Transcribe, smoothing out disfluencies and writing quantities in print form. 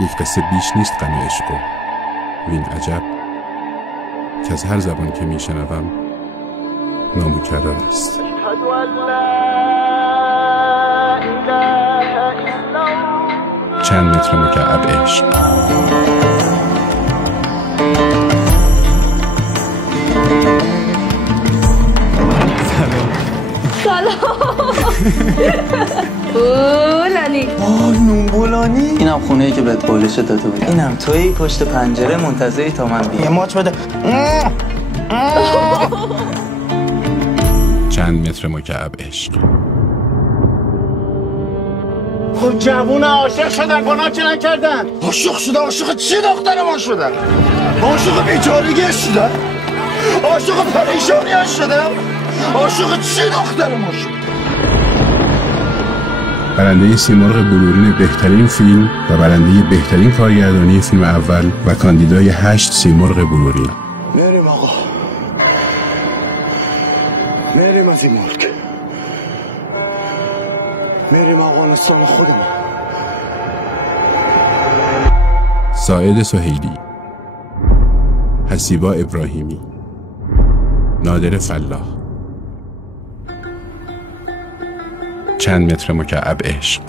یک قصه بیش نیست غم عشق و وین عجب که از هر زبان که میشنوم نامکرر است. چند متر مکعب عشق. بولانی نون بولانی. اینم خونه‌ای که بهت پولش داده بود. اینم تویی پشت پنجره منتظری تا من بیام. یه ماچ بده. چند متر مکعب عشق. خب جوون عاشق شدن گناه چه نکردن؟ عاشق شده عاشق چی دختر ما شدن؟ عاشق بیچارگی شدن؟ عاشق پریشانی شدن؟ عاشق چی دختر ما شدن؟ برنده سیمرغ بلورین بهترین فیلم و برنده بهترین کارگردانی فیلم اول و کاندیدای 8 سیمرغ بلورین. میریم آقا، میریم از این ملک، میریم افغانستان خودمون. ساعد سهیلی، حسیبا ابراهیمی، نادر فلاح. چند متر مکعب عشق.